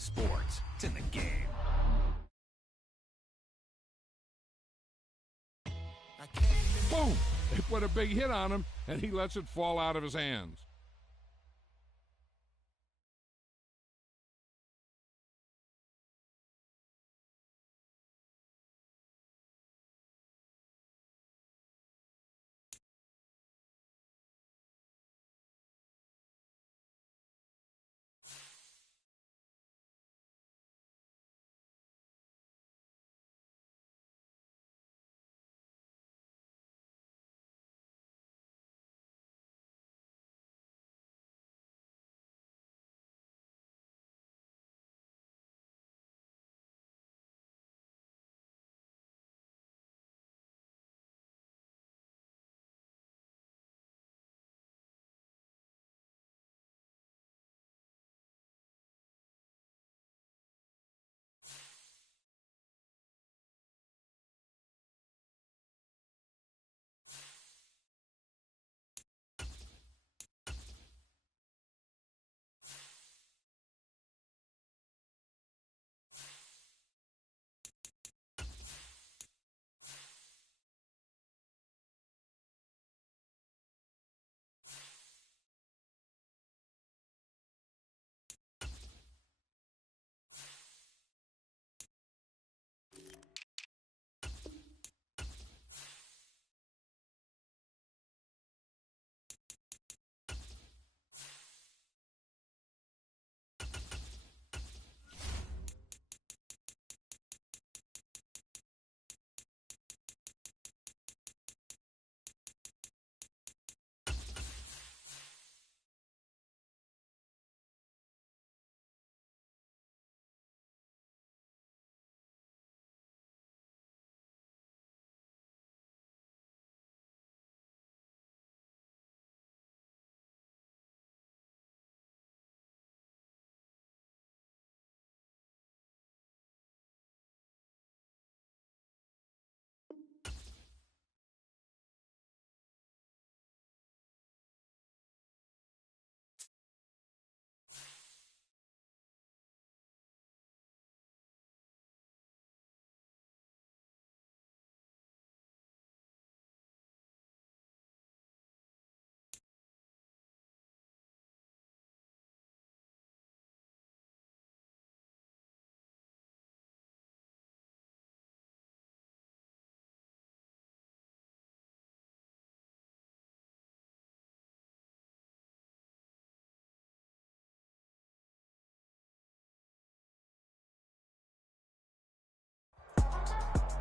sports. It's in the game. Boom! They put a big hit on him, and he lets it fall out of his hands.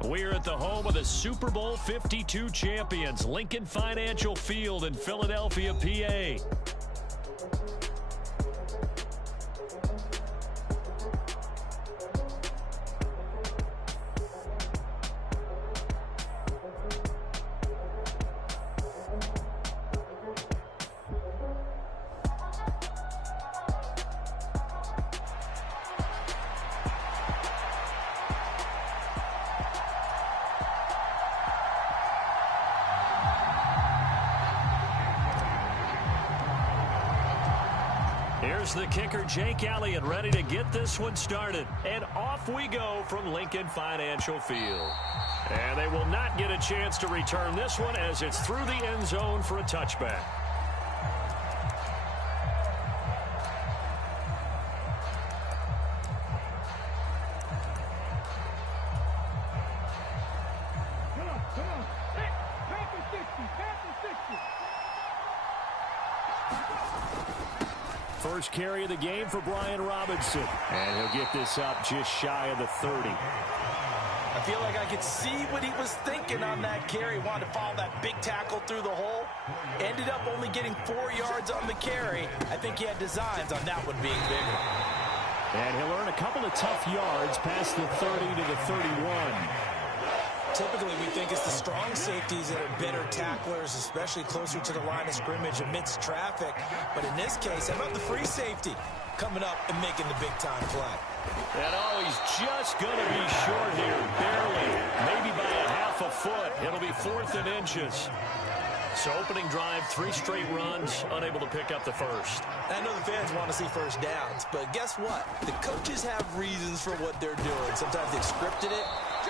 We're at the home of the Super Bowl 52 champions, Lincoln Financial Field in Philadelphia, PA. Here's the kicker, Jake Elliott, ready to get this one started. And off we go from Lincoln Financial Field. And they will not get a chance to return this one as it's through the end zone for a touchback. First carry of the game for Brian Robinson. And he'll get this up just shy of the 30. I feel like I could see what he was thinking on that carry. Wanted to follow that big tackle through the hole. Ended up only getting 4 yards on the carry. I think he had designs on that one being bigger. And he'll earn a couple of tough yards past the 30 to the 31. Typically, we think it's the strong safeties that are better tacklers, especially closer to the line of scrimmage amidst traffic. But in this case, how about the free safety coming up and making the big-time play? And oh, he's just going to be short here, barely, maybe by a half a foot. It'll be 4th and inches. So opening drive, 3 straight runs, unable to pick up the first. I know the fans want to see first downs, but guess what? The coaches have reasons for what they're doing. Sometimes they've scripted it,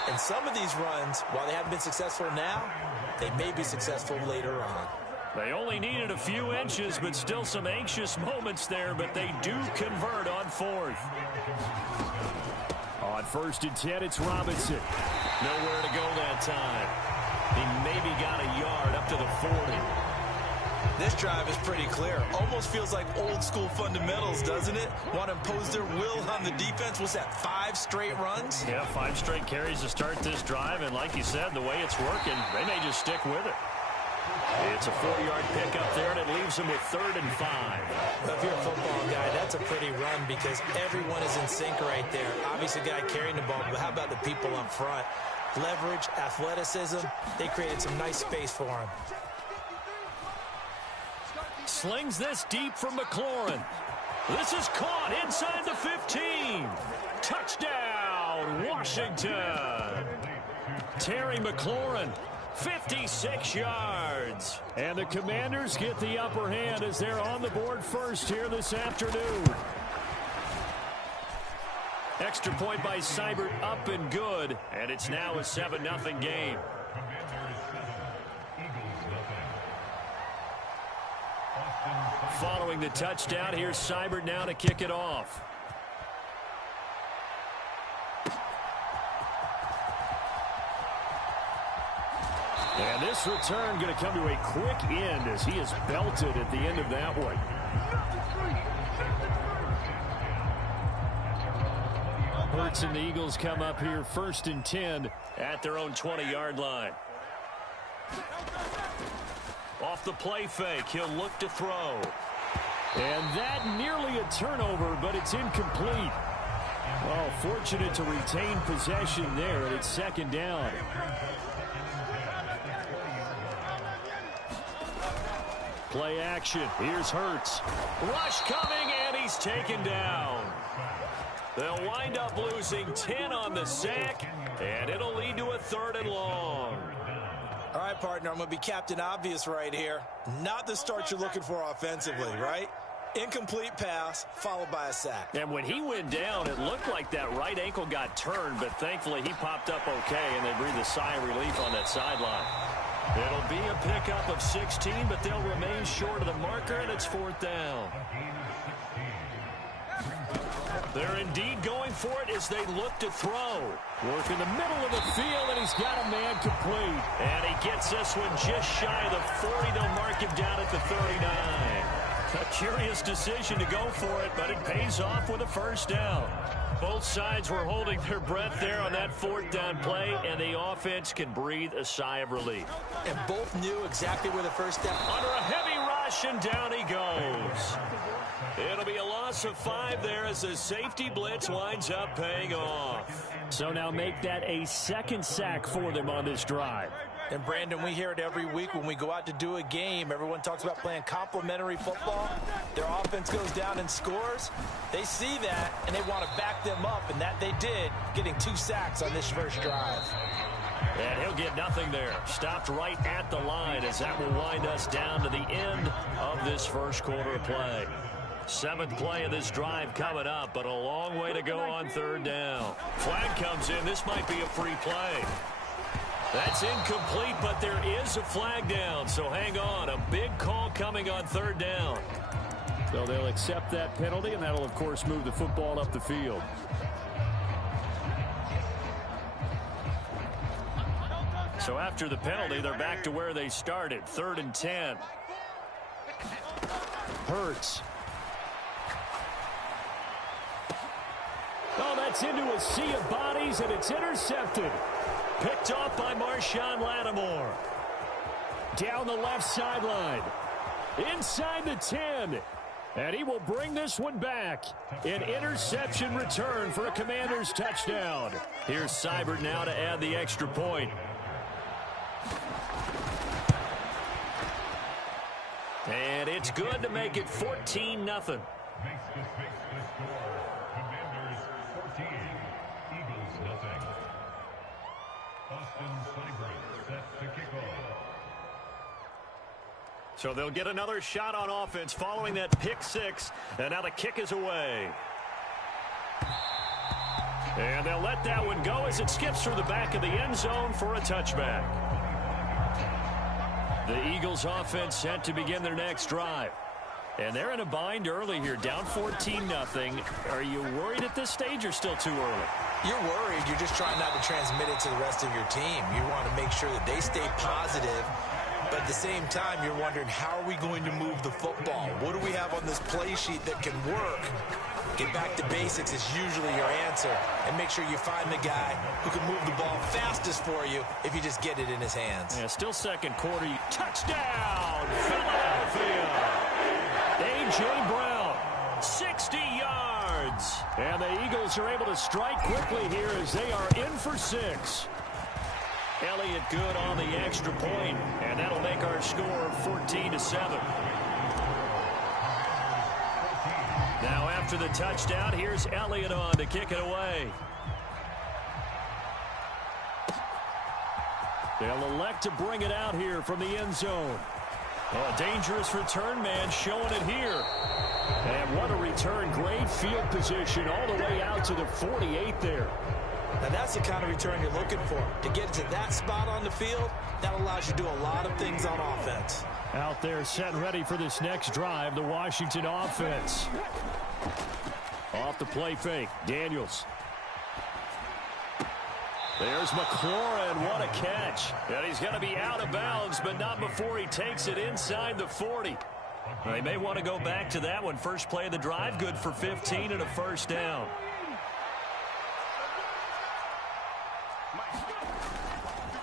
and some of these runs, while they haven't been successful now, they may be successful later on. They only needed a few inches, but still some anxious moments there, but they do convert on 4th. On 1st and 10, it's Robinson. Nowhere to go that time. He maybe got a yard up to the 40. This drive is pretty clear. Almost feels like old school fundamentals, doesn't it? Want to impose their will on the defense. What's that, 5 straight runs? Yeah, 5 straight carries to start this drive, and like you said, the way it's working, they may just stick with it. It's a 4-yard pickup there, and it leaves them with 3rd and 5. Well, if you're a football guy, that's a pretty run because everyone is in sync right there. Obviously, the guy carrying the ball, but how about the people up front? Leverage, athleticism, they created some nice space for him. Slings this deep from McLaurin. This is caught inside the 15. Touchdown, Washington. Terry McLaurin, 56 yards. And the Commanders get the upper hand as they're on the board first here this afternoon. Extra point by Seibert, up and good. And it's now a 7-0 game. Following the touchdown, here's Seibert now to kick it off. And this return going to come to a quick end as he is belted at the end of that one. Hurts and the Eagles come up here 1st and 10 at their own 20-yard line. Off the play fake, he'll look to throw. And that nearly a turnover, but it's incomplete. Well, fortunate to retain possession there, and it's 2nd down. Play action. Here's Hurts. Rush coming, and he's taken down. They'll wind up losing 10 on the sack, and it'll lead to a 3rd and long. All right, partner, I'm going to be Captain Obvious right here. Not the start you're looking for offensively, right? Incomplete pass, followed by a sack. And when he went down, it looked like that right ankle got turned, but thankfully he popped up okay, and they breathed a sigh of relief on that sideline. It'll be a pickup of 16, but they'll remain short of the marker, and it's 4th down. They're indeed going for it as they look to throw. Work in the middle of the field, and he's got a man complete. And he gets this one just shy of the 40. They'll mark him down at the 39. A curious decision to go for it, but it pays off with a 1st down. Both sides were holding their breath there on that 4th down play, and the offense can breathe a sigh of relief. And both knew exactly where the 1st down. Under a heavy rush, and down he goes. It'll be a loss of 5 there as the safety blitz winds up paying off. So now make that a 2nd sack for them on this drive. And, Brandon, we hear it every week when we go out to do a game. Everyone talks about playing complementary football. Their offense goes down and scores. They see that, and they want to back them up, and that they did, getting 2 sacks on this first drive. And he'll get nothing there. Stopped right at the line as that will wind us down to the end of this first quarter of play. 7th play of this drive coming up, but a long way to go on 3rd down. Flag comes in. This might be a free play. That's incomplete, but there is a flag down, so hang on. A big call coming on 3rd down. So they'll accept that penalty, and that'll, of course, move the football up the field. So after the penalty, they're back to where they started. 3rd and 10. Hurts. Oh, that's into a sea of bodies, and it's intercepted. Picked off by Marshawn Lattimore. Down the left sideline. Inside the 10. And he will bring this one back. An interception return for a Commanders touchdown. Here's Seibert now to add the extra point. And it's good to make it 14-0. So they'll get another shot on offense following that pick six. And now the kick is away. And they'll let that one go as it skips through the back of the end zone for a touchback. The Eagles offense set to begin their next drive. And they're in a bind early here, down 14-0. Are you worried at this stage or still too early? You're worried. You're just trying not to transmit it to the rest of your team. You want to make sure that they stay positive. But at the same time, you're wondering, how are we going to move the football? What do we have on this play sheet that can work? Get back to basics is usually your answer. And make sure you find the guy who can move the ball fastest for you if you just get it in his hands. Yeah, still second quarter. Touchdown, Philadelphia. A.J. Brown, 60 yards. And the Eagles are able to strike quickly here as they are in for 6. Elliott good on the extra point, and that'll make our score 14-7. Now after the touchdown, here's Elliott on to kick it away. They'll elect to bring it out here from the end zone. Oh, a dangerous return man showing it here. And what a return. Great field position all the way out to the 48 there. Now that's the kind of return you're looking for. To get to that spot on the field, that allows you to do a lot of things on offense. Out there set and ready for this next drive, the Washington offense. Off the play fake, Daniels. There's McLaurin, what a catch. And he's going to be out of bounds, but not before he takes it inside the 40. They may want to go back to that one. First play of the drive, good for 15 and a first down.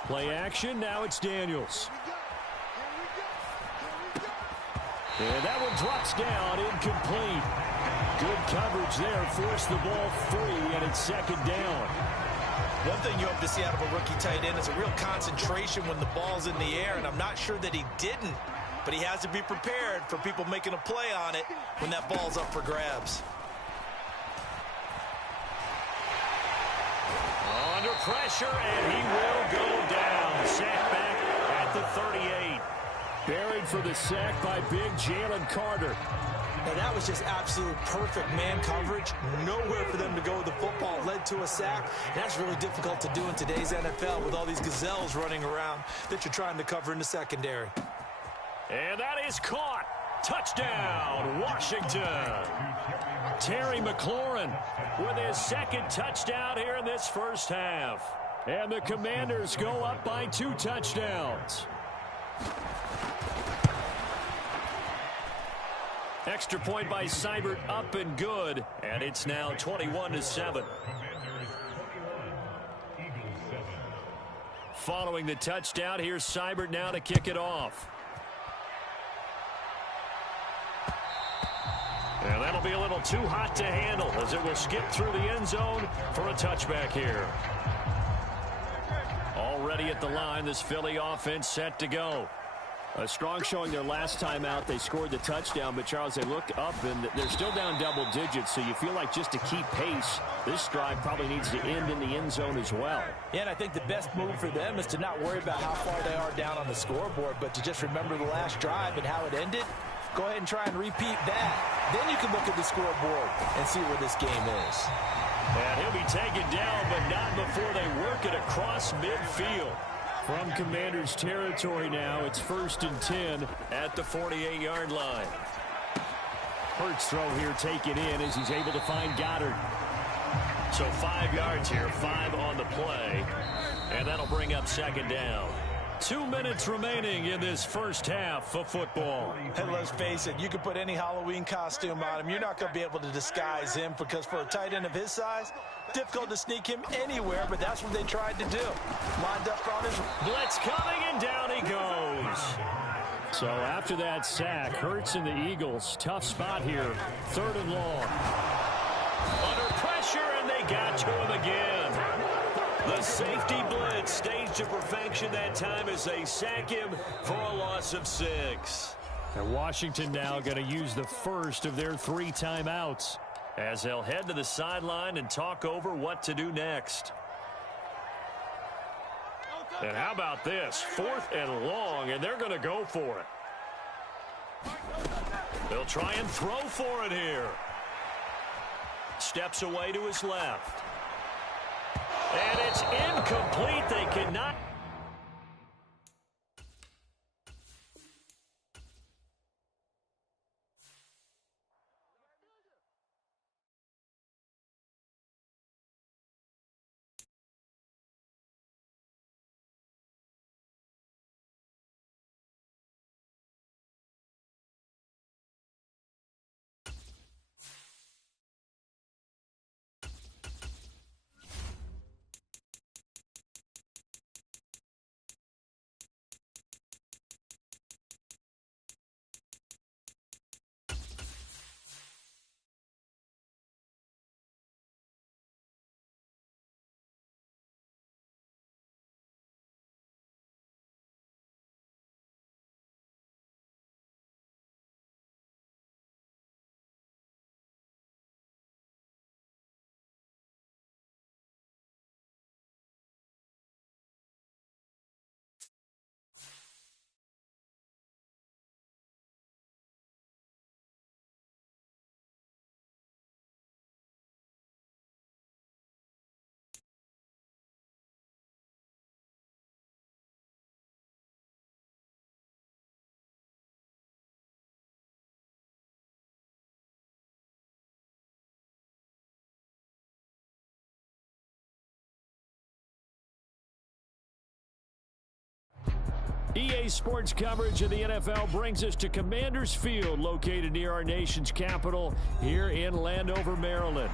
Play action, now it's Daniels. And that one drops down, incomplete. Good coverage there, forced the ball free, and it's second down. One thing you hope to see out of a rookie tight end is a real concentration when the ball's in the air, and I'm not sure that he didn't, but he has to be prepared for people making a play on it when that ball's up for grabs. Under pressure, and he will go down. Sack back at the 38. Buried for the sack by big Jalen Carter. Now that was just absolute perfect man coverage. Nowhere for them to go with the football. Led to a sack. That's really difficult to do in today's NFL with all these gazelles running around that you're trying to cover in the secondary. And that is caught. Touchdown, Washington. Terry McLaurin with his second touchdown here in this first half. And the Commanders go up by 2 touchdowns. Extra point by Seibert, up and good. And it's now 21-7. Following the touchdown, here's Seibert now to kick it off. And that'll be a little too hot to handle as it will skip through the end zone for a touchback here. Already at the line, this Philly offense set to go. A strong showing their last time out. They scored the touchdown, but Charles, they look up and they're still down double digits, so you feel like just to keep pace, this drive probably needs to end in the end zone as well. Yeah, and I think the best move for them is to not worry about how far they are down on the scoreboard, but to just remember the last drive and how it ended. Go ahead and try and repeat that. Then you can look at the scoreboard and see where this game is. And he'll be taken down, but not before they work it across midfield. From Commanders territory now, it's 1st and 10 at the 48-yard line. Hurts throw here taken in as he's able to find Goddard. So 5 yards here, 5 on the play. And that'll bring up second down. 2 minutes remaining in this first half of football. And let's face it, you can put any Halloween costume on him. You're not going to be able to disguise him because for a tight end of his size, difficult to sneak him anywhere, but that's what they tried to do. Lined up on his blitz coming, and down he goes. So after that sack, Hurts and the Eagles, tough spot here, 3rd and long. Under pressure, and they got to him again. The safety blitz staged to perfection that time as they sack him for a loss of 6. And Washington now going to use the first of their 3 timeouts as they'll head to the sideline and talk over what to do next. And how about this? 4th and long, and they're going to go for it. They'll try and throw for it here. Steps away to his left. And it's incomplete. They cannot. EA Sports coverage of the NFL brings us to Commanders Field, located near our nation's capital here in Landover, Maryland.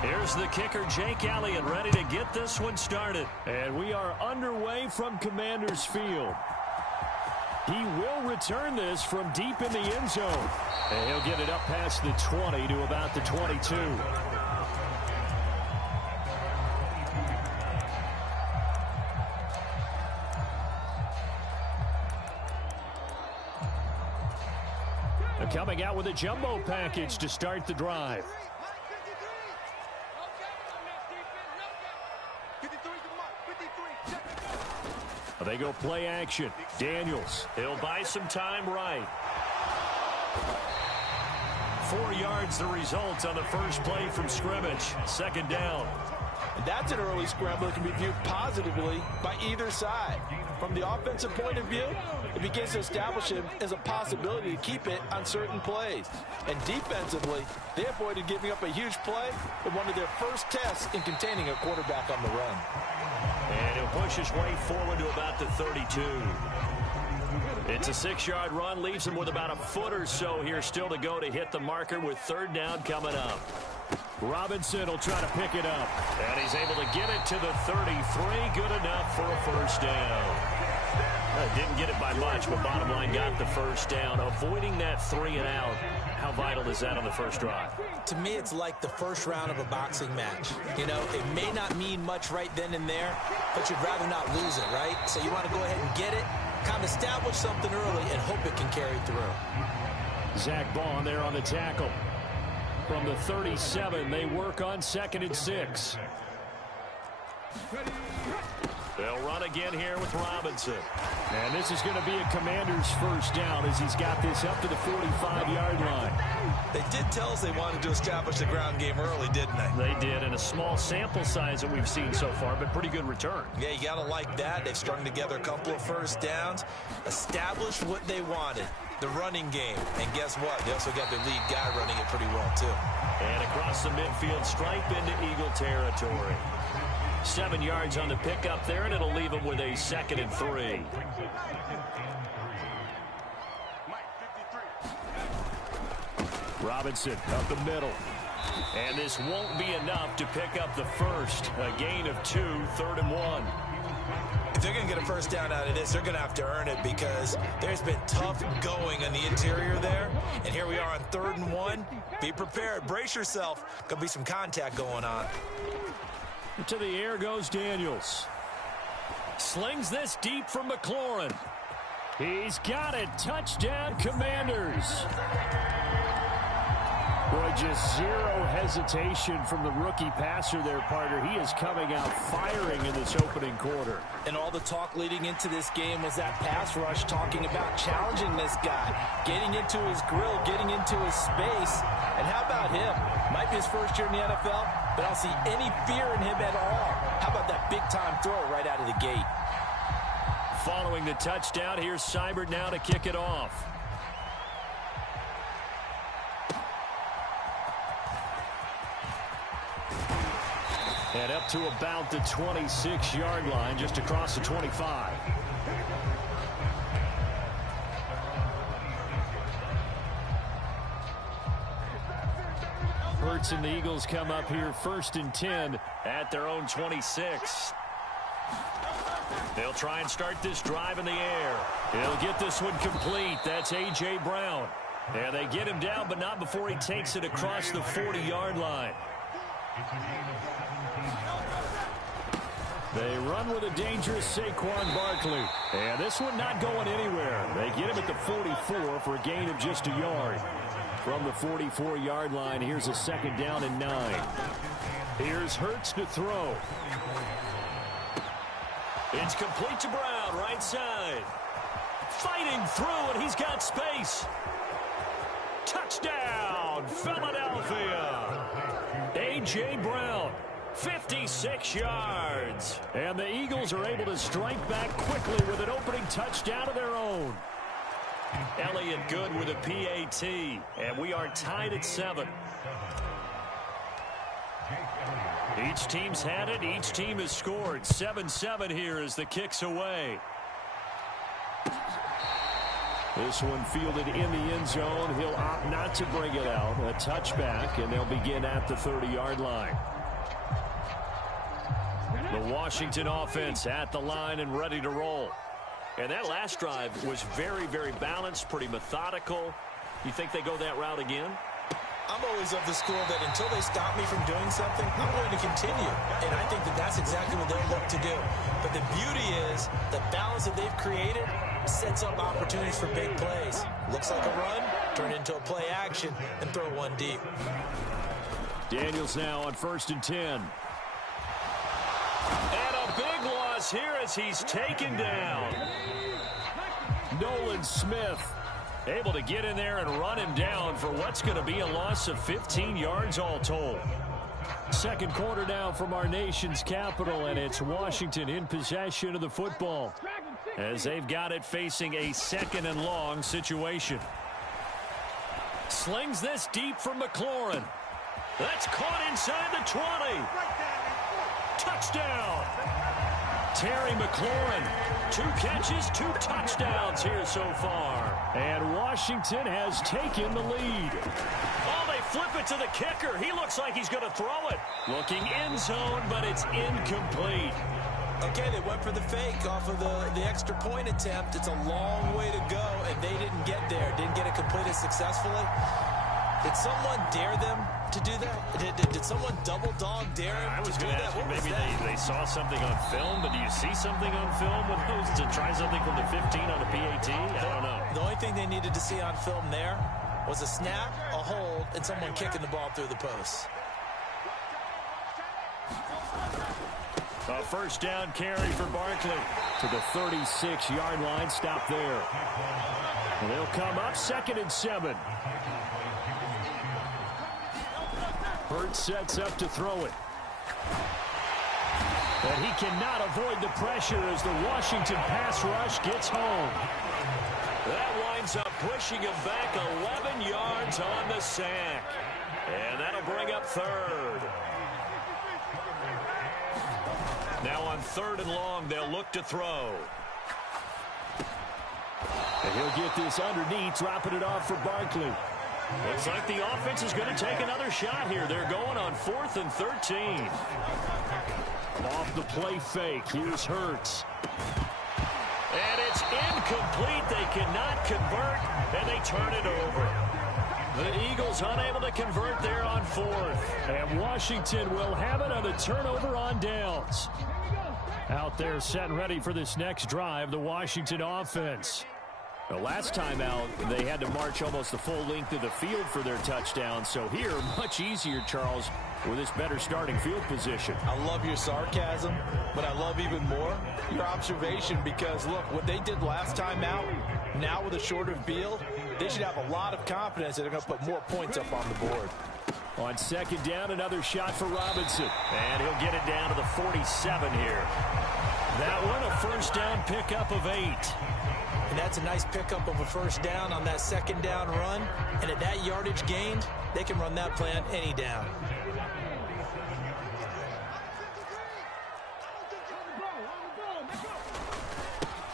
Here's the kicker, Jake Elliott, ready to get this one started. And we are underway from Commanders Field. He will return this from deep in the end zone. And he'll get it up past the 20 to about the 22. They're coming out with a jumbo package to start the drive. They go play action. Daniels. He'll buy some time right. 4 yards the result on the first play from scrimmage. Second down. And that's an early scramble that can be viewed positively by either side. From the offensive point of view, it begins to establish him as a possibility to keep it on certain plays. And defensively, they avoided giving up a huge play in one of their first tests in containing a quarterback on the run. And he'll push his way forward to about the 32. It's a 6-yard run, leaves him with about a foot or so here still to go to hit the marker with third down coming up. Robinson will try to pick it up. And he's able to get it to the 33. Good enough for a first down. Didn't get it by much, but bottom line got the first down. Avoiding that 3 and out. How vital is that on the first drive? To me, it's like the first round of a boxing match. You know, it may not mean much right then and there, but you'd rather not lose it, right? So you want to go ahead and get it, kind of establish something early, and hope it can carry through. Zach Bond there on the tackle. From the 37, they work on 2nd and 6. They'll run again here with Robinson. And this is going to be a Commander's first down as he's got this up to the 45-yard line. They did tell us they wanted to establish the ground game early, didn't they? They did, and a small sample size that we've seen so far, but pretty good return. Yeah, you got to like that. They've strung together a couple of first downs, established what they wanted, the running game. And guess what? They also got their lead guy running it pretty well, too. And across the midfield, stripe into Eagle territory. 7 yards on the pickup there, and it'll leave him with a 2nd and 3. Robinson up the middle. And this won't be enough to pick up the first. A gain of 2, 3rd and 1. If they're going to get a first down out of this, they're going to have to earn it because there's been tough going on the interior there. And here we are on 3rd and 1. Be prepared. Brace yourself. Could be some contact going on. To the air goes Daniels. Slings this deep from McLaurin. He's got it. Touchdown, Commanders. Boy, just zero hesitation from the rookie passer there, partner. He is coming out firing in this opening quarter. And all the talk leading into this game was that pass rush, talking about challenging this guy, getting into his grill, getting into his space. And how about him? Might be his first year in the NFL, but I don't see any fear in him at all. How about that big-time throw right out of the gate? Following the touchdown, here's Seibert now to kick it off. And up to about the 26-yard line, just across the 25. Hurts and the Eagles come up here 1st and 10 at their own 26. They'll try and start this drive in the air. He'll get this one complete. That's A.J. Brown. And they get him down, but not before he takes it across the 40-yard line. They run with a dangerous Saquon Barkley. And this one not going anywhere. They get him at the 44 for a gain of just a yard. From the 44-yard line, here's a 2nd down and 9. Here's Hurts to throw. It's complete to Brown, right side. Fighting through, and he's got space. Touchdown, Philadelphia. A.J. Brown. 56 yards. And the Eagles are able to strike back quickly with an opening touchdown of their own. Elliott good with a PAT. And we are tied at 7. Each team's had it. Each team has scored. 7-7 here as the kick's away. This one fielded in the end zone. He'll opt not to bring it out. A touchback, and they'll begin at the 30-yard line. The Washington offense at the line and ready to roll. And that last drive was very, very balanced, pretty methodical. You think they go that route again? I'm always of the school that until they stop me from doing something, I'm going to continue. And I think that that's exactly what they'll look to do. But the beauty is the balance that they've created sets up opportunities for big plays. Looks like a run, turn into a play action, and throw one deep. Daniels now on 1st and 10. And a big loss here as he's taken down. Nolan Smith able to get in there and run him down for what's going to be a loss of 15 yards all told. 2nd quarter now from our nation's capital, and it's Washington in possession of the football as they've got it facing a 2nd and long situation. Slings this deep from McLaurin. That's caught inside the 20. Touchdown. Terry McLaurin. 2 catches, 2 touchdowns here so far. And Washington has taken the lead. Oh, they flip it to the kicker. He looks like he's going to throw it. Looking end zone, but it's incomplete. Okay, they went for the fake off of the extra point attempt. It's a long way to go, and they didn't get there. Didn't get it completed successfully. Did someone dare them to do that? Did someone double dog dare him? I was going to ask you, maybe they saw something on film, but do you see something on film with those to try something from the 15 on a PAT? I don't know. The only thing they needed to see on film there was a snap, a hold, and someone kicking the ball through the post. A 1st down carry for Barkley to the 36-yard line. Stop there. And they'll come up 2nd and 7. Hurts sets up to throw it. And he cannot avoid the pressure as the Washington pass rush gets home. That winds up pushing him back 11 yards on the sack. And that'll bring up 3rd. Now on 3rd and long, they'll look to throw. And he'll get this underneath, dropping it off for Barkley. Looks like the offense is going to take another shot here. They're going on 4th and 13. Off the play fake. Here's Hurts. And it's incomplete. They cannot convert, and they turn it over. The Eagles unable to convert there on 4th. And Washington will have it on the turnover on downs. Out there set and ready for this next drive, the Washington offense. The last time out, they had to march almost the full length of the field for their touchdown. So here, much easier, Charles, with this better starting field position. I love your sarcasm, but I love even more your observation because, look, what they did last time out, now with a shorter field, they should have a lot of confidence that they're going to put more points up on the board. On second down, another shot for Robinson. And he'll get it down to the 47 here. That one, a first down pickup of 8. And that's a nice pickup of a first down on that second down run. And at that yardage gained, they can run that play on any down.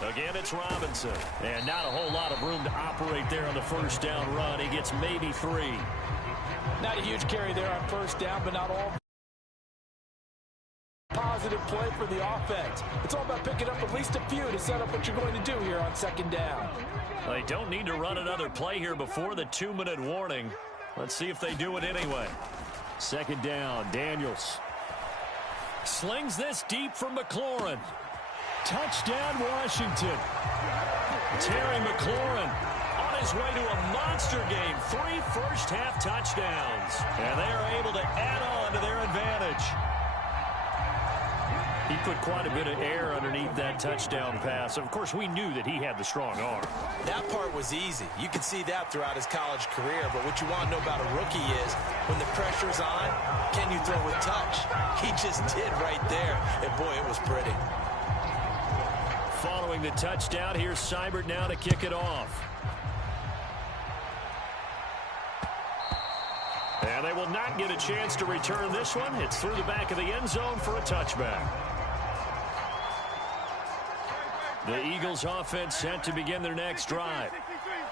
Again, it's Robinson. And not a whole lot of room to operate there on the first down run. He gets maybe 3. Not a huge carry there on first down, but not all positive play for the offense. It's all about picking up at least a few to set up what you're going to do here on second down. They don't need to run another play here before the 2-minute warning. Let's see if they do it anyway. Second down, Daniels. Slings this deep for McLaurin. Touchdown, Washington. Terry McLaurin on his way to a monster game. 3 first-half touchdowns. And they are able to add on to their advantage. He put quite a bit of air underneath that touchdown pass. Of course, we knew that he had the strong arm. That part was easy. You can see that throughout his college career. But what you want to know about a rookie is when the pressure's on, can you throw with touch? He just did right there. And, boy, it was pretty. Following the touchdown, here's Seibert now to kick it off. And they will not get a chance to return this one. It's through the back of the end zone for a touchback. The Eagles offense set to begin their next drive.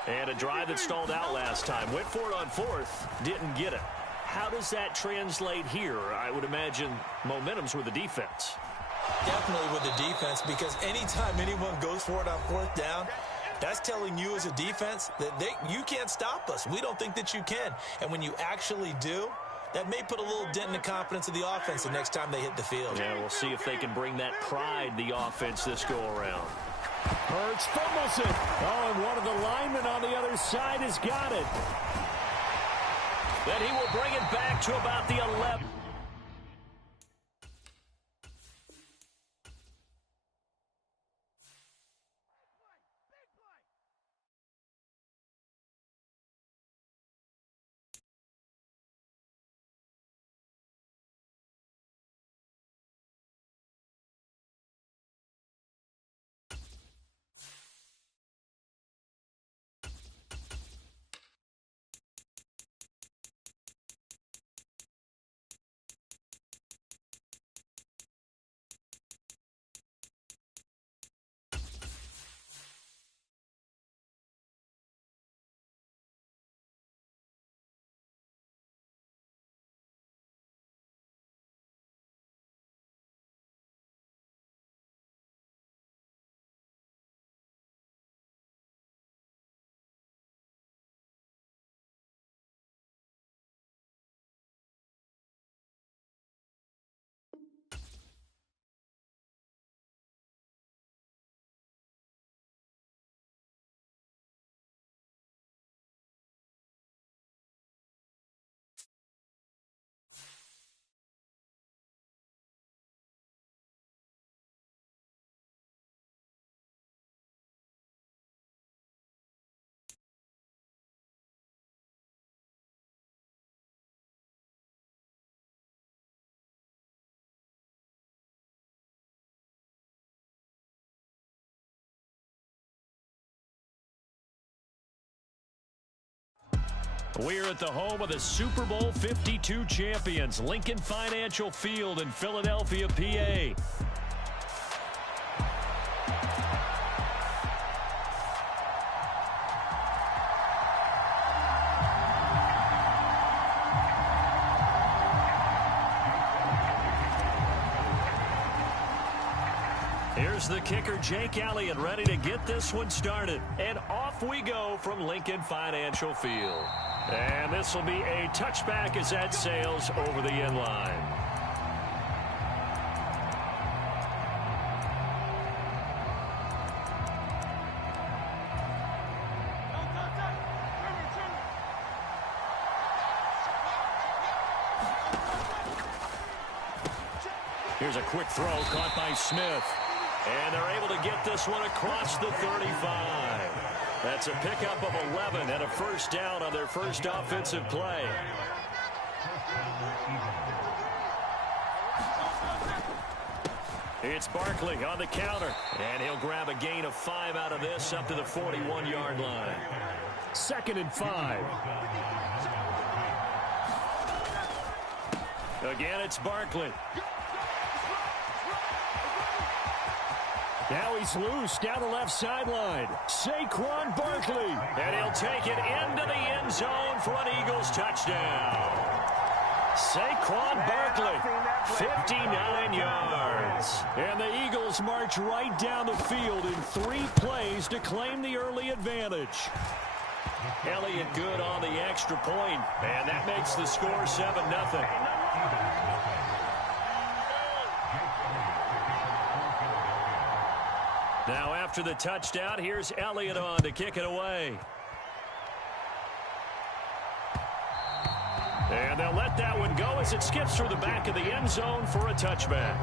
And a drive that stalled out last time. Went for it on 4th, didn't get it. How does that translate here? I would imagine momentum's with the defense. Definitely with the defense, because anytime anyone goes for it on 4th down, that's telling you as a defense that you can't stop us. We don't think that you can. And when you actually do, that may put a little dent in the confidence of the offense the next time they hit the field. Yeah, we'll see if they can bring that pride, the offense, this go-around. Hurts fumbles it. Oh, and one of the linemen on the other side has got it. Then he will bring it back to about the 11. We're at the home of the Super Bowl 52 champions, Lincoln Financial Field in Philadelphia, PA. Here's the kicker, Jake Elliott, ready to get this one started. And off we go from Lincoln Financial Field. And this will be a touchback as that sails over the end line. Here's a quick throw caught by Smith. And they're able to get this one across the 35. That's a pickup of 11 and a first down on their first offensive play. It's Barkley on the counter. And he'll grab a gain of 5 out of this up to the 41-yard line. 2nd and 5. Again, it's Barkley. Now he's loose down the left sideline. Saquon Barkley. And he'll take it into the end zone for an Eagles touchdown. Saquon Barkley, 59 yards. And the Eagles march right down the field in 3 plays to claim the early advantage. Elliott good on the extra point, and that makes the score 7-0. Now after the touchdown, here's Elliott on to kick it away. And they'll let that one go as it skips through the back of the end zone for a touchback.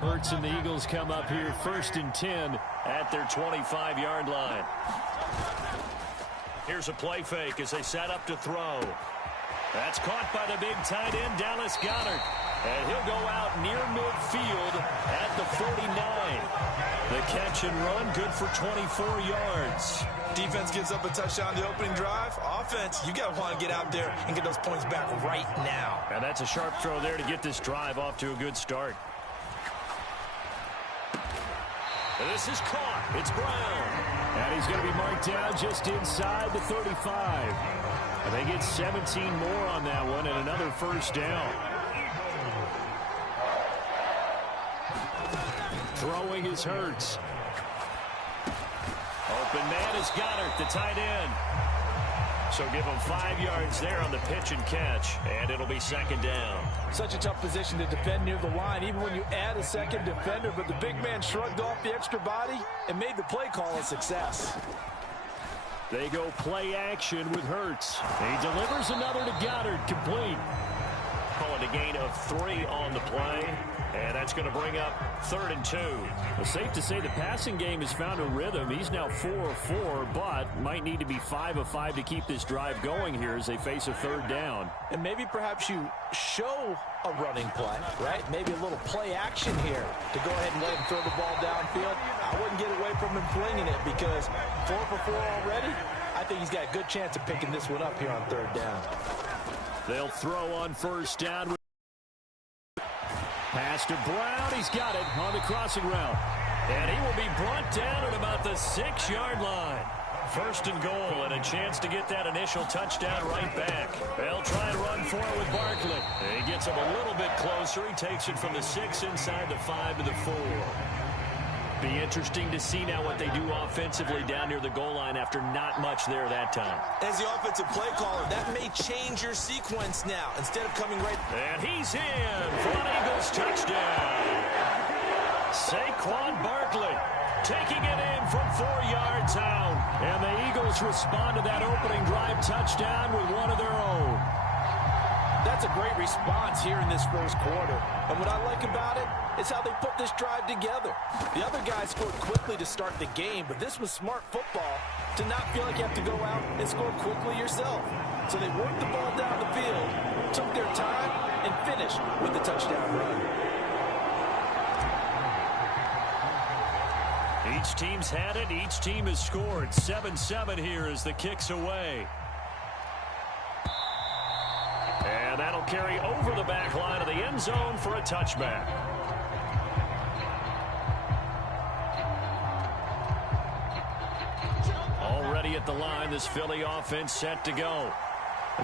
Hurts and the Eagles come up here 1st and 10 at their 25-yard line. Here's a play fake as they set up to throw. That's caught by the big tight end, Dallas Goedert. And he'll go out near midfield at the 49. The catch and run good for 24 yards. Defense gives up a touchdown the opening drive. Offense, you got to want to get out there and get those points back right now. And that's a sharp throw there to get this drive off to a good start. And this is caught. It's Brown. And he's going to be marked down just inside the 35. And they get 17 more on that one and another first down. Throwing is Hurts. Open man is Goddard, the tight end. So give him 5 yards there on the pitch and catch, and it'll be 2nd down. Such a tough position to defend near the line, even when you add a second defender, but the big man shrugged off the extra body and made the play call a success. They go play action with Hurts. He delivers another to Goddard, complete. Call it a gain of 3 on the play, and that's going to bring up 3rd and 2. Well, safe to say the passing game has found a rhythm. He's now 4 of 4, but might need to be 5 of 5 to keep this drive going here as they face a 3rd down. And maybe perhaps you show a running play, right? Maybe a little play action here to go ahead and let him throw the ball downfield. I wouldn't get away from him flinging it because 4 for 4 already. I think he's got a good chance of picking this one up here on 3rd down. They'll throw on 1st down. Pass to Brown. He's got it on the crossing route. And he will be brought down at about the 6-yard line. 1st and goal and a chance to get that initial touchdown right back. They'll try and run for it with Barkley. He gets him a little bit closer. He takes it from the 6 inside the 5 to the 4. Be interesting to see now what they do offensively down near the goal line after not much there that time. As the offensive play caller, that may change your sequence now. Instead of coming right... And he's in for an Eagles touchdown. Saquon Barkley taking it in from 4 yards out. And the Eagles respond to that opening drive touchdown with one of their own. That's a great response here in this 1st quarter. And what I like about it is how they put this drive together. The other guys scored quickly to start the game, but this was smart football to not feel like you have to go out and score quickly yourself. So they worked the ball down the field, took their time, and finished with the touchdown run. Each team's had it. Each team has scored. 7-7 here as the kick's away. And that'll carry over the back line of the end zone for a touchback. Already at the line, this Philly offense set to go.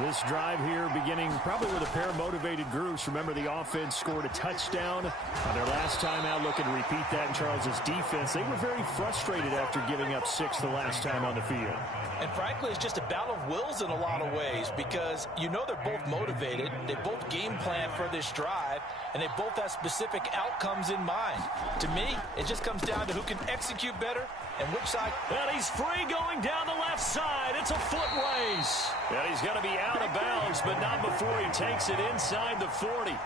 This drive here beginning probably with a pair of motivated groups. Remember, the offense scored a touchdown on their last time out, looking to repeat that in Charles's defense. They were very frustrated after giving up 6 the last time on the field. And frankly, it's just a battle of wills in a lot of ways because you know they're both motivated. They both game plan for this drive. and they both have specific outcomes in mind. To me, it just comes down to who can execute better and which side. And he's free going down the left side. It's a foot race. And he's going to be out of bounds, but not before he takes it inside the 40.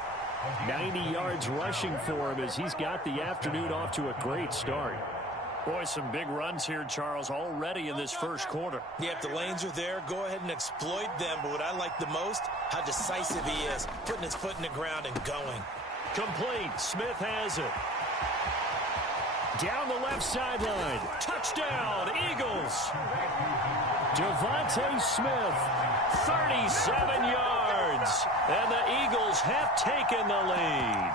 90 yards rushing for him as he's got the afternoon off to a great start. Boy, some big runs here, Charles, already in this first quarter. Yeah, if the lanes are there, go ahead and exploit them. But what I like the most, how decisive he is, putting his foot in the ground and going. Complete. Smith has it. Down the left sideline. Touchdown, Eagles. Devontae Smith, 37 yards. And the Eagles have taken the lead.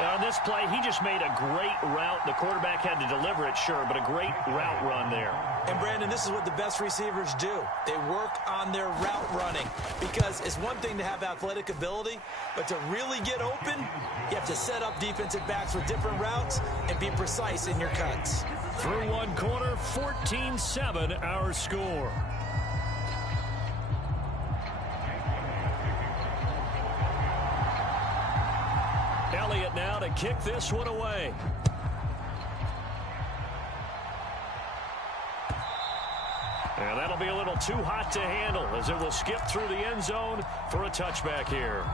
On this play, he just made a great route. The quarterback had to deliver it, sure, but a great route run there. And, Brandon, this is what the best receivers do. They work on their route running because it's one thing to have athletic ability, but to really get open, you have to set up defensive backs with different routes and be precise in your cuts. Through one quarter, 14-7 our score. Elliott now to kick this one away. And that'll be a little too hot to handle as it will skip through the end zone for a touchback here.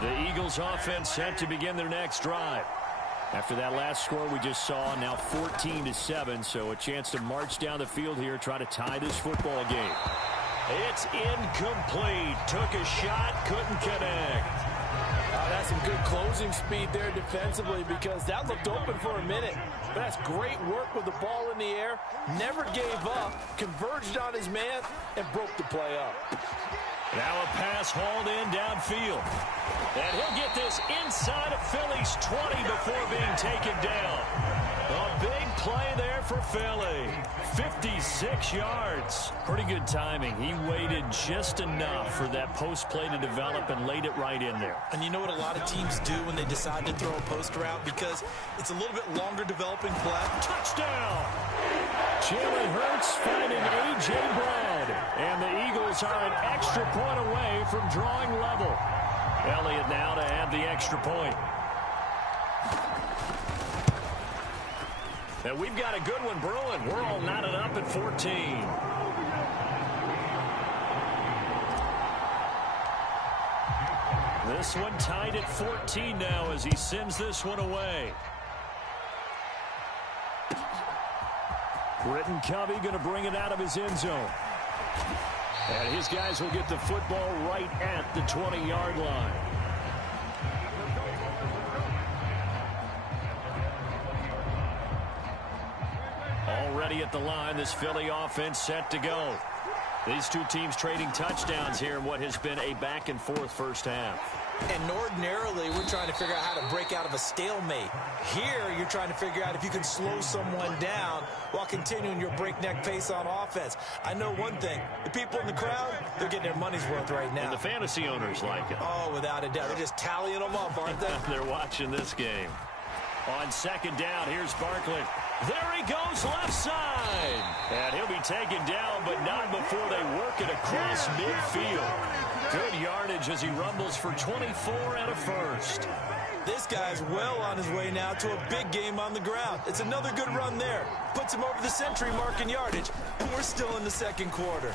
The Eagles offense set to begin their next drive. After that last score we just saw, now 14-7, so a chance to march down the field here, try to tie this football game. It's incomplete. Took a shot, couldn't connect. That's some good closing speed there defensively because that looked open for a minute. But that's great work with the ball in the air. Never gave up, converged on his man, and broke the play up. Now a pass hauled in downfield. And he'll get this inside of Philly's 20 before being taken down. A big play there for Philly. 56 yards. Pretty good timing. He waited just enough for that post play to develop and laid it right in there. And you know what a lot of teams do when they decide to throw a post route? Because it's a little bit longer developing play. Touchdown! Jalen Hurts finding A.J. Brown. And the Eagles are an extra point away from drawing level. Elliott now to add the extra point. And we've got a good one brewing. We're all knotted up at 14. This one tied at 14 now as he sends this one away. Britton Covey going to bring it out of his end zone. And his guys will get the football right at the 20-yard line. Already at the line, this Philly offense set to go. These two teams trading touchdowns here in what has been a back-and-forth first half. And ordinarily, we're trying to figure out how to break out of a stalemate. Here, you're trying to figure out if you can slow someone down while continuing your breakneck pace on offense. I know one thing. The people in the crowd, they're getting their money's worth right now. And the fantasy owners like it. Oh, without a doubt. They're just tallying them up, aren't they? They're watching this game. On second down, here's Barkley. There he goes left side. And he'll be taken down, but not before they work it across midfield. Good yardage as he rumbles for 24 and a first. This guy's well on his way now to a big game on the ground. It's another good run there. Puts him over the century mark in yardage, and we're still in the second quarter.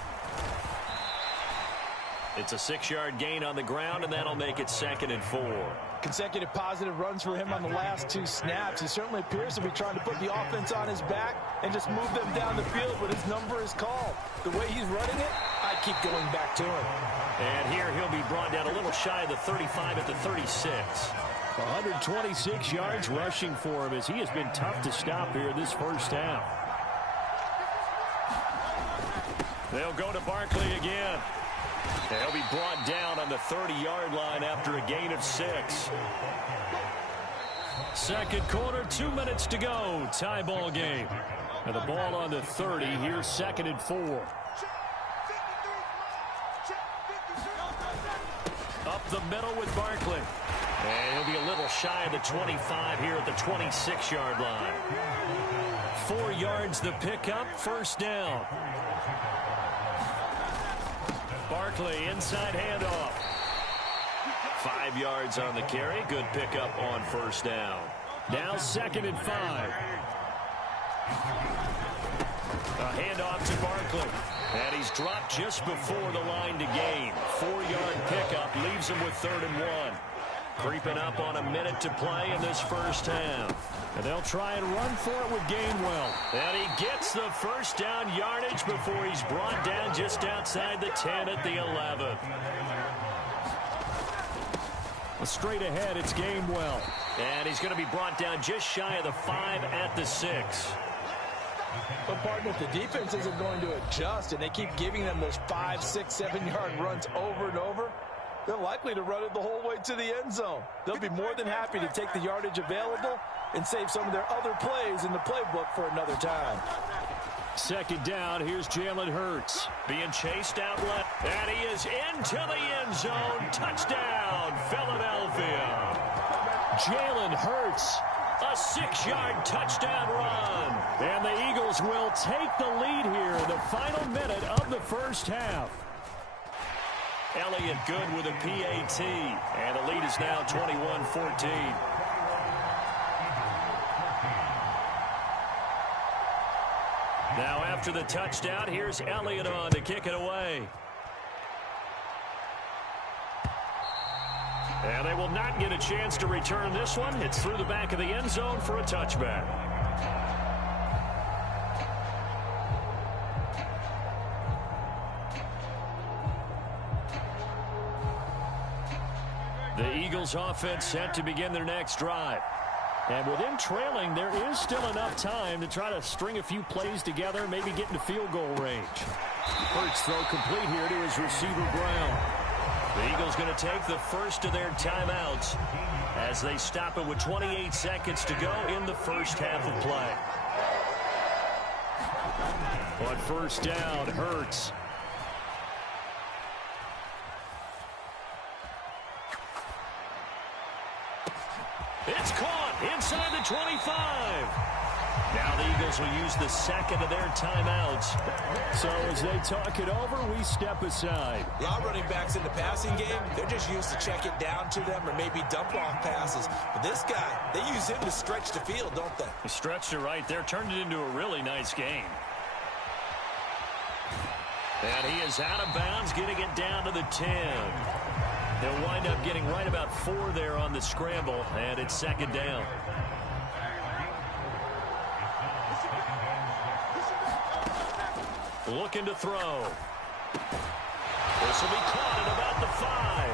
It's a 6-yard gain on the ground, and that'll make it 2nd and 4. Consecutive positive runs for him on the last two snaps. He certainly appears to be trying to put the offense on his back and just move them down the field when his number is called. The way he's running it, I keep going back to him. And here he'll be brought down a little shy of the 35 at the 36. 126 yards rushing for him as he has been tough to stop here this first half. They'll go to Barkley again. And he'll be brought down on the 30-yard line after a gain of 6. Second quarter, 2 minutes to go. Tie ball game. And the ball on the 30. Here's 2nd and 4. Up the middle with Barkley. And he'll be a little shy of the 25 here at the 26-yard line. 4 yards the pickup, first down. Barkley, inside handoff. 5 yards on the carry. Good pickup on first down. Now 2nd and 5. A handoff to Barkley. And he's dropped just before the line to gain. 4-yard pickup leaves him with 3rd and 1. Creeping up on a minute to play in this first half. And they'll try and run for it with Gainwell. And he gets the first down yardage before he's brought down just outside the 10 at the 11. Straight ahead, it's Gainwell. And he's going to be brought down just shy of the 5 at the 6. But, partner, if the defense isn't going to adjust and they keep giving them those 5, 6, 7-yard runs over and over, they're likely to run it the whole way to the end zone. They'll be more than happy to take the yardage available and save some of their other plays in the playbook for another time. 2nd down, here's Jalen Hurts. Being chased out left, and he is into the end zone. Touchdown, Philadelphia. Jalen Hurts. A 6-yard touchdown run. And the Eagles will take the lead here in the final minute of the first half. Elliott good with a PAT, and the lead is now 21-14. Now after the touchdown, here's Elliott on to kick it away. And they will not get a chance to return this one. It's through the back of the end zone for a touchback. The Eagles offense set to begin their next drive. And with them trailing, there is still enough time to try to string a few plays together, maybe get into field goal range. Hurts throw complete here to his receiver Brown. The Eagles going to take the first of their timeouts as they stop it with 28 seconds to go in the first half of play. On first down, Hurts. It's caught inside the 25. Now the Eagles will use the second of their timeouts. So as they talk it over, we step aside. A lot of running backs in the passing game, they're just used to check it down to them or maybe dump off passes. But this guy, they use him to stretch the field, don't they? He stretched it right there, turned it into a really nice game. And he is out of bounds, getting it down to the 10. He'll wind up getting right about 4 there on the scramble, and it's 2nd down. Looking to throw. This will be caught at about the 5.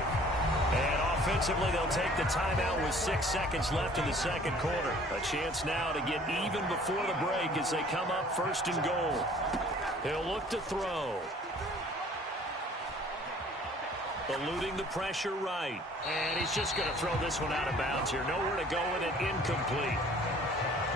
And offensively, they'll take the timeout with 6 seconds left in the second quarter. A chance now to get even before the break as they come up 1st and goal. He'll look to throw. Eluding the pressure right. And he's just going to throw this one out of bounds here. Nowhere to go with it. Incomplete.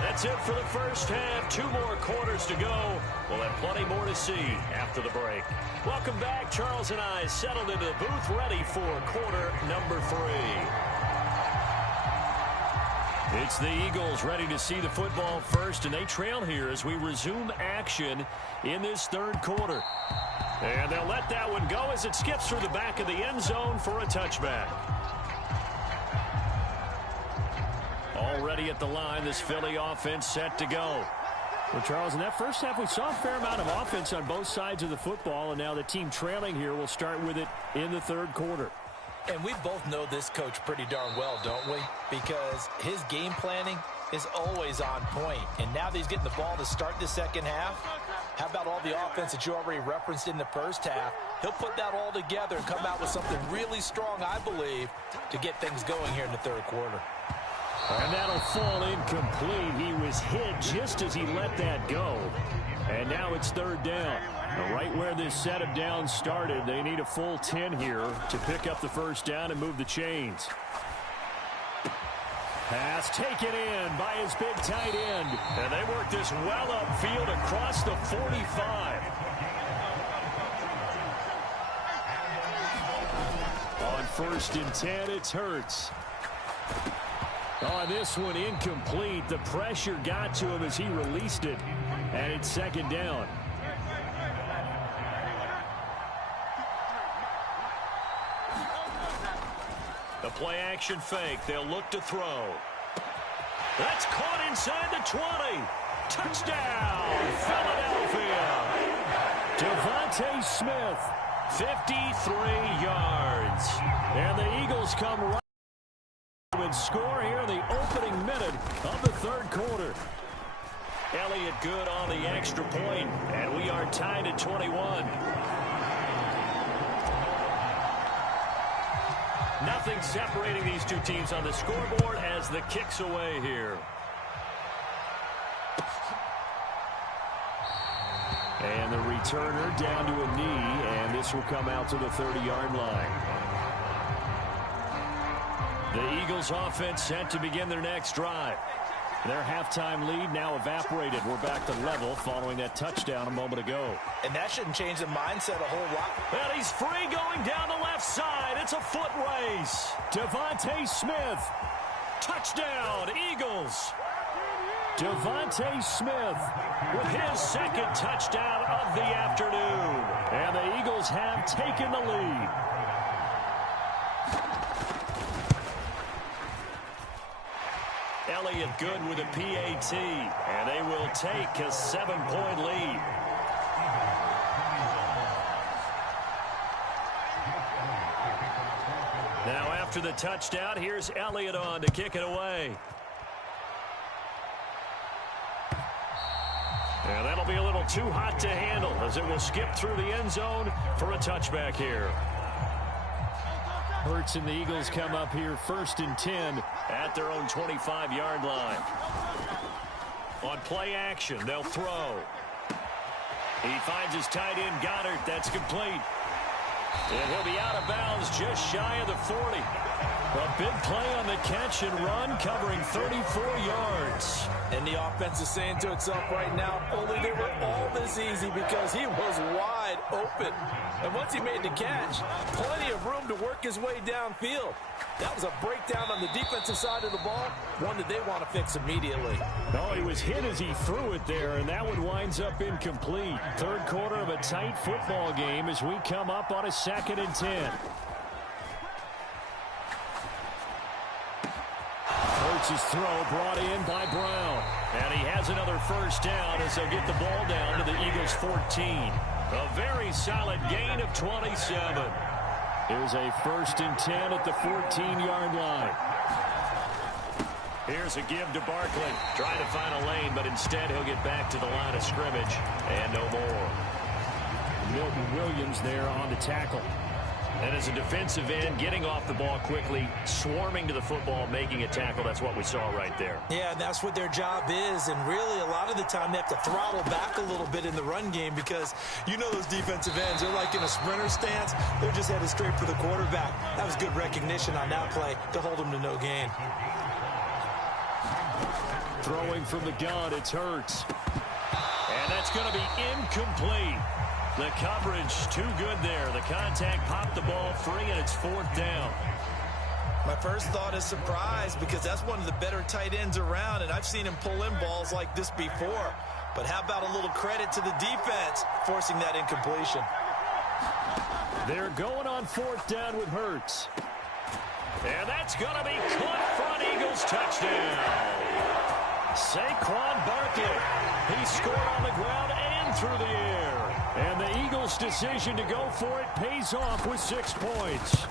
That's it for the first half. 2 more quarters to go. We'll have plenty more to see after the break. Welcome back. Charles and I settled into the booth, ready for quarter number 3. It's the Eagles ready to see the football first, and they trail here as we resume action in this 3rd quarter. And they'll let that one go as it skips through the back of the end zone for a touchback. Already at the line, this Philly offense set to go. Well, Charles, in that first half, we saw a fair amount of offense on both sides of the football, and now the team trailing here will start with it in the 3rd quarter. And we both know this coach pretty darn well, don't we? Because his game planning is always on point. And now that he's getting the ball to start the second half, how about all the offense that you already referenced in the first half? He'll put that all together and come out with something really strong, I believe, to get things going here in the 3rd quarter. And that'll fall incomplete. He was hit just as he let that go. And now it's 3rd down. Right where this set of downs started, they need a full 10 here to pick up the first down and move the chains. Pass taken in by his big tight end. And they work this well upfield across the 45. On 1st and 10, it's Hurts. On this one, incomplete. The pressure got to him as he released it. And it's 2nd down. The play action fake. They'll look to throw. That's caught inside the 20. Touchdown, Philadelphia. Devontae Smith, 53 yards. And the Eagles come right and score here in the opening minute of the third quarter. Elliott good on the extra point, and we are tied at 21. Nothing separating these two teams on the scoreboard as the kick's away here. And the returner down to a knee, and this will come out to the 30-yard line. The Eagles offense set to begin their next drive. Their halftime lead now evaporated. We're back to level following that touchdown a moment ago. And that shouldn't change the mindset a whole lot. And he's free going down the left side. It's a foot race. Devontae Smith. Touchdown, Eagles. Devontae Smith with his second touchdown of the afternoon. And the Eagles have taken the lead. Elliott good with a PAT, and they will take a 7-point lead. Now after the touchdown, here's Elliott on to kick it away. And that'll be a little too hot to handle as it will skip through the end zone for a touchback here. Hurts and the Eagles come up here 1st and 10 at their own 25-yard line. On play action, they'll throw. He finds his tight end, Goddard. That's complete. And he'll be out of bounds just shy of the 40. A big play on the catch and run, covering 34 yards. And the offense is saying to itself right now, only they were all this easy because he was wide open. And once he made the catch, plenty of room to work his way downfield. That was a breakdown on the defensive side of the ball, one that they want to fix immediately. Oh, he was hit as he threw it there, and that one winds up incomplete. Third quarter of a tight football game as we come up on a 2nd and 10. His throw brought in by Brown. And he has another first down as they'll get the ball down to the Eagles' 14. A very solid gain of 27. Here's a 1st and 10 at the 14-yard line. Here's a give to Barkley. Trying to find a lane, but instead he'll get back to the line of scrimmage. And no more. Milton Williams there on the tackle. And as a defensive end, getting off the ball quickly, swarming to the football, making a tackle, that's what we saw right there. Yeah, and that's what their job is. And really, a lot of the time, they have to throttle back a little bit in the run game because you know those defensive ends, they're like in a sprinter stance. They're just headed straight for the quarterback. That was good recognition on that play to hold them to no gain. Throwing from the gun, it's Hurts. And that's going to be incomplete. The coverage too good there. The contact popped the ball free, and it's 4th down. My first thought is surprise because that's one of the better tight ends around, and I've seen him pull in balls like this before. But how about a little credit to the defense forcing that incompletion? They're going on 4th down with Hurts. And that's going to be caught front. Eagles touchdown. Saquon Barkley. He scored on the ground and through the air. And the Eagles' decision to go for it pays off with 6 points.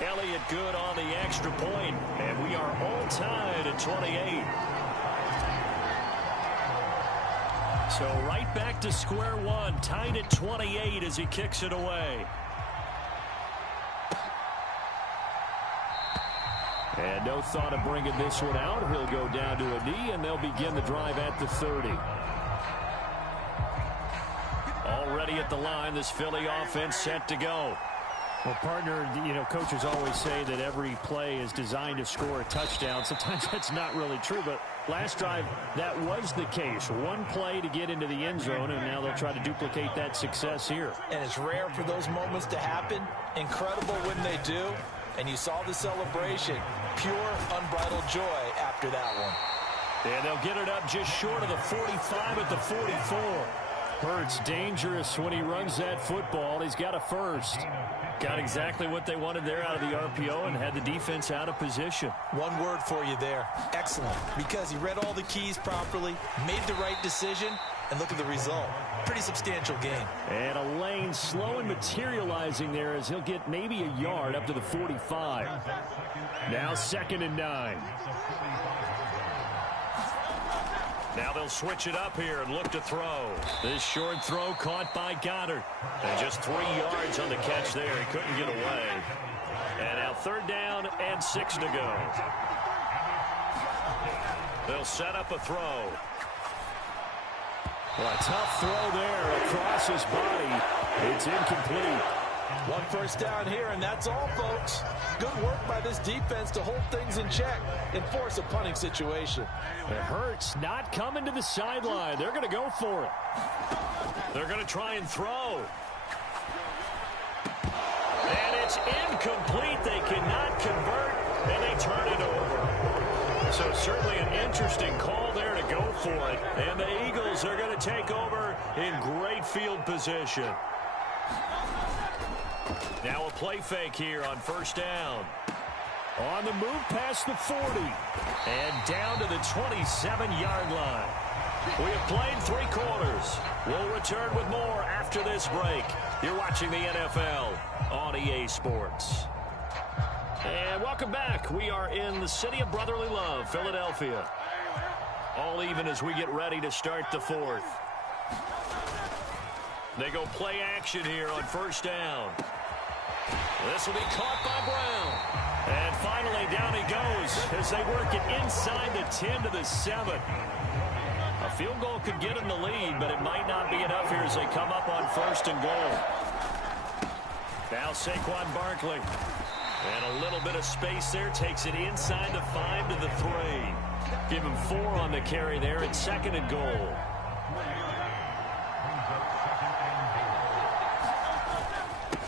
Elliott good on the extra point, and we are all tied at 28. So right back to square one, tied at 28 as he kicks it away. And no thought of bringing this one out. He'll go down to a knee, and they'll begin the drive at the 30. Already at the line, this Philly offense set to go. Well, partner, you know, coaches always say that every play is designed to score a touchdown. Sometimes that's not really true, but last drive, that was the case. One play to get into the end zone, and now they'll try to duplicate that success here. And it's rare for those moments to happen. Incredible when they do. And you saw the celebration. Pure, unbridled joy after that one. And they'll get it up just short of the 45 at the 44. Hurts dangerous when he runs that football. He's got a first. Got exactly what they wanted there out of the RPO and had the defense out of position. One word for you there. Excellent. Because he read all the keys properly, made the right decision, and look at the result. Pretty substantial gain. And a lane slow and materializing there as he'll get maybe a yard up to the 45. Now 2nd and 9. Now they'll switch it up here and look to throw. This short throw caught by Goddard. And just 3 yards on the catch there. He couldn't get away. And now 3rd down and 6 to go. They'll set up a throw. Well, a tough throw there across his body. It's incomplete. 1 first down here, and that's all, folks. Good work by this defense to hold things in check and force a punting situation. It hurts not coming to the sideline. They're going to go for it. They're going to try and throw. And it's incomplete. They cannot convert, and they turn it over. So certainly an interesting call there to go for it. And the Eagles are going to take over in great field position. Now a play fake here on 1st down. On the move past the 40. And down to the 27-yard line. We have played 3 quarters. We'll return with more after this break. You're watching the NFL on EA Sports. And welcome back. We are in the city of brotherly love, Philadelphia. All even as we get ready to start the 4th. They go play action here on 1st down. This will be caught by Brown. And finally down he goes as they work it inside the 10 to the 7. A field goal could get him the lead, but it might not be enough here as they come up on 1st and goal. Now Saquon Barkley. And a little bit of space there. Takes it inside the 5 to the 3. Give him 4 on the carry there at 2nd and goal.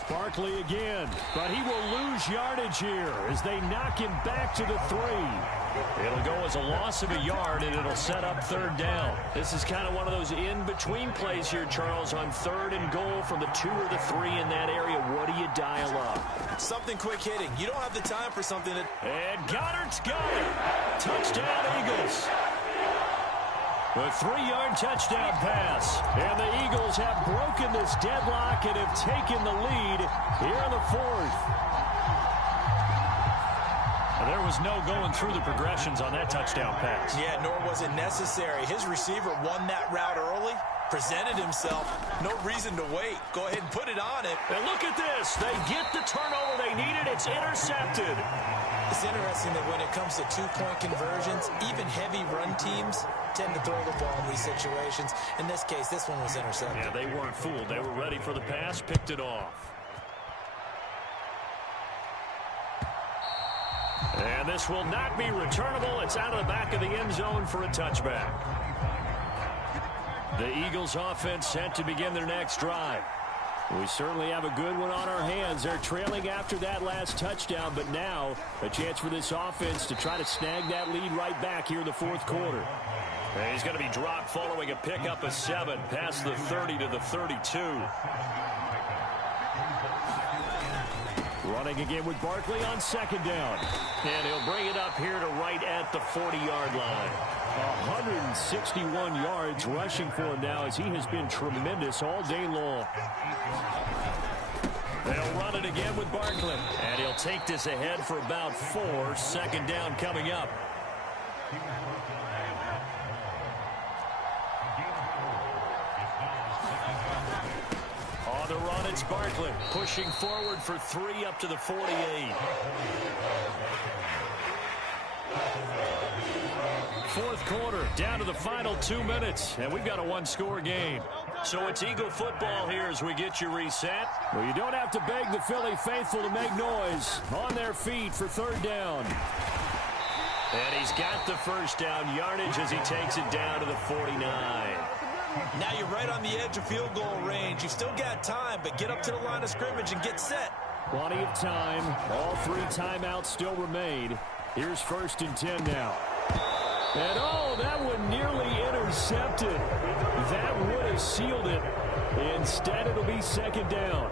Barkley again, but he will lose yardage here as they knock him back to the 3. It'll go as a loss of a yard, and it'll set up 3rd down. This is kind of one of those in-between plays here, Charles, on 3rd and goal from the 2 or the 3 in that area. What do you dial up? Something quick hitting. You don't have the time for something that... And Goddard's got it. Touchdown, Eagles. A 3-yard touchdown pass. And the Eagles have broken this deadlock and have taken the lead here in the 4th. There was no going through the progressions on that touchdown pass. Yeah, nor was it necessary. His receiver won that route early, presented himself. No reason to wait. Go ahead and put it on him. And look at this. They get the turnover they needed. It's intercepted. It's interesting that when it comes to 2-point conversions, even heavy run teams tend to throw the ball in these situations. In this case, this one was intercepted. Yeah, they weren't fooled. They were ready for the pass, picked it off. And this will not be returnable. It's out of the back of the end zone for a touchback. The Eagles offense set to begin their next drive. We certainly have a good one on our hands. They're trailing after that last touchdown, but now a chance for this offense to try to snag that lead right back here in the 4th quarter. And he's going to be dropped following a pickup of 7 past the 30 to the 32. Running again with Barkley on 2nd down. And he'll bring it up here to right at the 40-yard line. 161 yards rushing for him now as he has been tremendous all day long. They'll run it again with Barkley. And he'll take this ahead for about 4. 2nd down coming up. On the run, it's Barkley pushing forward for 3 up to the 48. Fourth quarter, down to the final 2 minutes, and we've got a 1-score game. So it's Eagle football here as we get you reset. Well, you don't have to beg the Philly faithful to make noise. On their feet for 3rd down. And he's got the 1st down yardage as he takes it down to the 49. Now you're right on the edge of field goal range. You've still got time, but get up to the line of scrimmage and get set. Plenty of time. All 3 timeouts still remain. Here's 1st and 10 now. And oh, that one nearly intercepted. That would have sealed it. Instead, it'll be second down.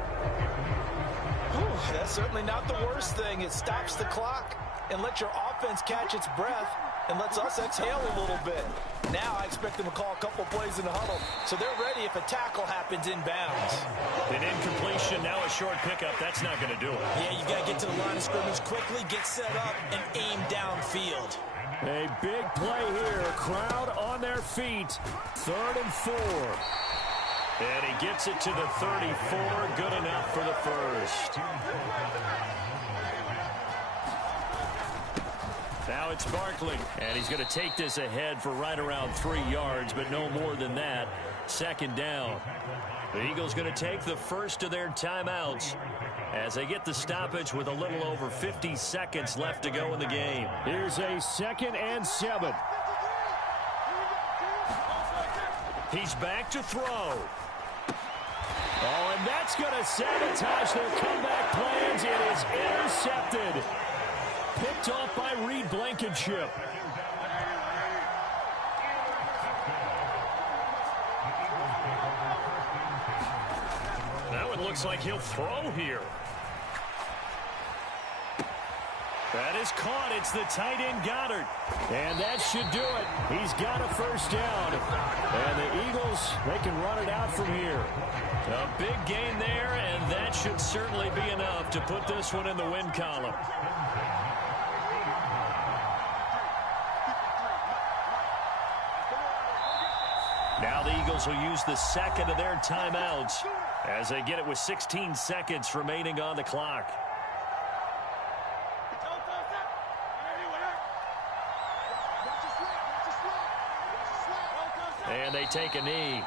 Whew, that's certainly not the worst thing. It stops the clock and lets your offense catch its breath and lets us exhale a little bit. Now I expect them to call a couple plays in the huddle, so they're ready if a tackle happens inbounds. An incompletion, now a short pickup. That's not going to do it. Yeah, you got to get to the line of scrimmage quickly, get set up, and aim downfield. A big play here. Crowd on their feet. 3rd and 4. And he gets it to the 34. Good enough for the first. Now it's Barkley, and he's going to take this ahead for right around 3 yards, but no more than that. Second down. The Eagles going to take the first of their timeouts as they get the stoppage with a little over 50 seconds left to go in the game. Here's a 2nd and 7. He's back to throw. Oh, and that's going to sabotage their comeback plans. It is intercepted. Picked off by Reed Blankenship. Now it looks like he'll throw here. That is caught. It's the tight end Goddard. And that should do it. He's got a first down. And the Eagles, they can run it out from here. A big gain there, and that should certainly be enough to put this one in the win column. Now the Eagles will use the second of their timeouts as they get it with 16 seconds remaining on the clock. And they take a knee.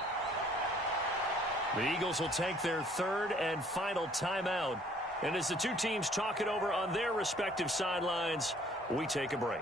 The Eagles will take their 3rd and final timeout. And as the two teams talk it over on their respective sidelines, we take a break.